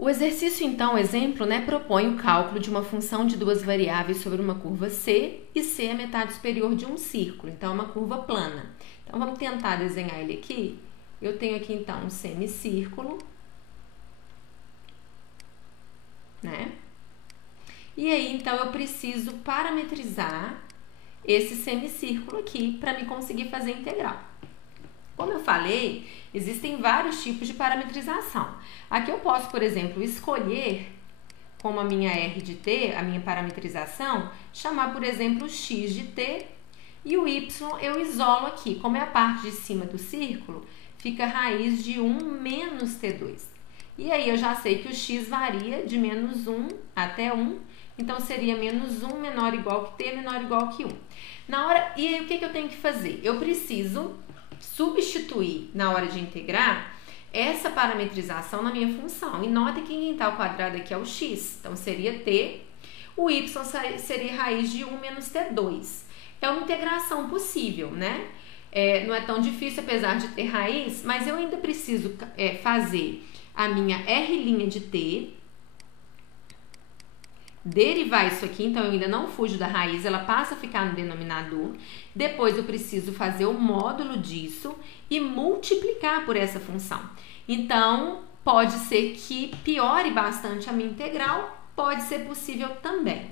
O exercício, então, exemplo, né, propõe o cálculo de uma função de duas variáveis sobre uma curva C, e C é a metade superior de um círculo, então é uma curva plana. Então, vamos tentar desenhar ele aqui. Eu tenho aqui, então, um semicírculo, né? E aí, então, eu preciso parametrizar esse semicírculo aqui para me conseguir fazer a integral. Como eu falei, existem vários tipos de parametrização. Aqui eu posso, por exemplo, escolher como a minha R de t, a minha parametrização, chamar, por exemplo, x de t, e o y eu isolo aqui. Como é a parte de cima do círculo, fica raiz de 1 menos t2. E aí eu já sei que o x varia de menos 1 até 1, então seria menos 1 menor ou igual que t, menor ou igual que 1. E aí o que eu tenho que fazer? Eu preciso substituir na hora de integrar essa parametrização na minha função. E note que quem está ao quadrado aqui é o x, então seria t, o y seria raiz de 1 menos t2. É uma integração possível, né? Não é tão difícil apesar de ter raiz, mas eu ainda preciso fazer a minha r' de t, derivar isso aqui, então eu ainda não fujo da raiz, ela passa a ficar no denominador. Depois eu preciso fazer o módulo disso e multiplicar por essa função. Então, pode ser que piore bastante a minha integral, pode ser possível também.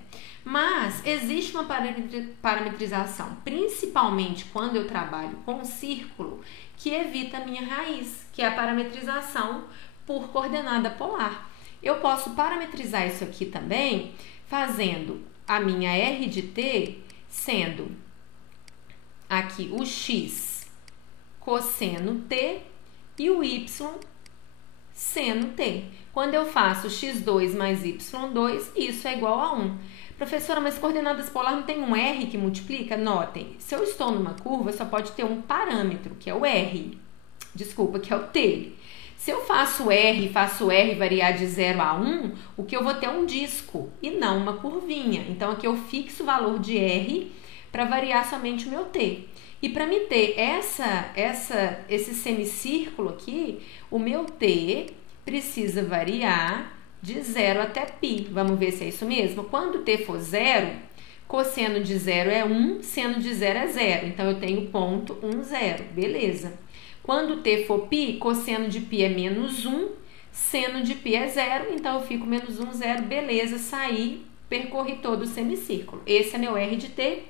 Mas existe uma parametrização, principalmente quando eu trabalho com círculo, que evita a minha raiz, que é a parametrização por coordenada polar. Eu posso parametrizar isso aqui também, fazendo a minha R de t sendo aqui o x cosseno t e o y seno t. Quando eu faço x2 mais y2, isso é igual a 1. Professora, mas coordenadas polar não tem um r que multiplica? Notem, se eu estou numa curva, só pode ter um parâmetro, que é o r. Desculpa, que é o t. Se eu faço R variar de 0 a 1, o que eu vou ter é um disco e não uma curvinha. Então, aqui eu fixo o valor de R para variar somente o meu T. E para me ter esse semicírculo aqui, o meu T precisa variar de 0 até π. Vamos ver se é isso mesmo? Quando T for 0, cosseno de 0 é 1, seno de 0 é 0. Então, eu tenho ponto 1, 0. Beleza. Quando t for π, cosseno de π é menos 1, seno de π é 0, então eu fico menos 1, 0, beleza, saí, percorri todo o semicírculo. Esse é meu R de t.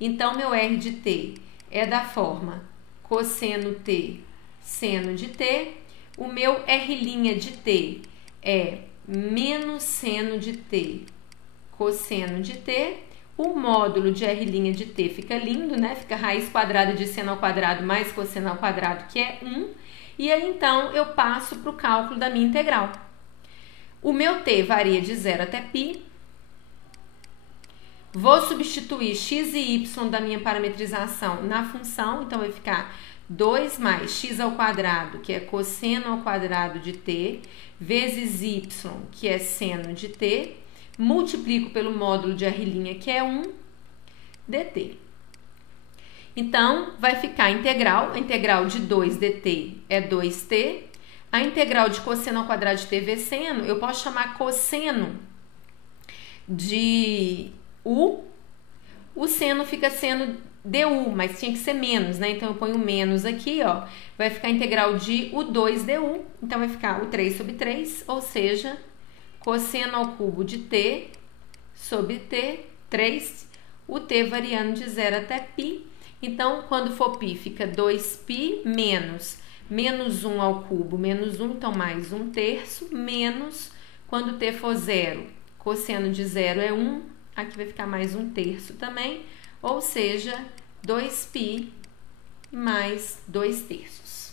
Então, meu R de t é da forma cosseno t, seno de t. O meu R' de t é menos seno de t, cosseno de t. O módulo de R' de t fica lindo, né? Fica raiz quadrada de seno ao quadrado mais cosseno ao quadrado, que é 1. E aí, então, eu passo para o cálculo da minha integral. O meu t varia de 0 até π. Vou substituir x e y da minha parametrização na função. Então, vai ficar 2 mais x ao quadrado, que é cosseno ao quadrado de t, vezes y, que é seno de t. Multiplico pelo módulo de R', que é 1, dt. Então, vai ficar a integral de 2 dt é 2t. A integral de cosseno ao quadrado de t vezes seno, eu posso chamar cosseno de u. O seno fica seno du, mas tinha que ser menos, né? Então, eu ponho menos aqui, ó. Vai ficar a integral de u2 du. Então, vai ficar o 3 sobre 3, ou seja, cosseno ao cubo de t sobre t, 3, o t variando de 0 até π. Então, quando for π, fica 2π menos 1 ao cubo, menos 1, então mais 1/3, menos, quando t for 0, cosseno de 0 é 1, aqui vai ficar mais 1/3 também, ou seja, 2π mais 2/3.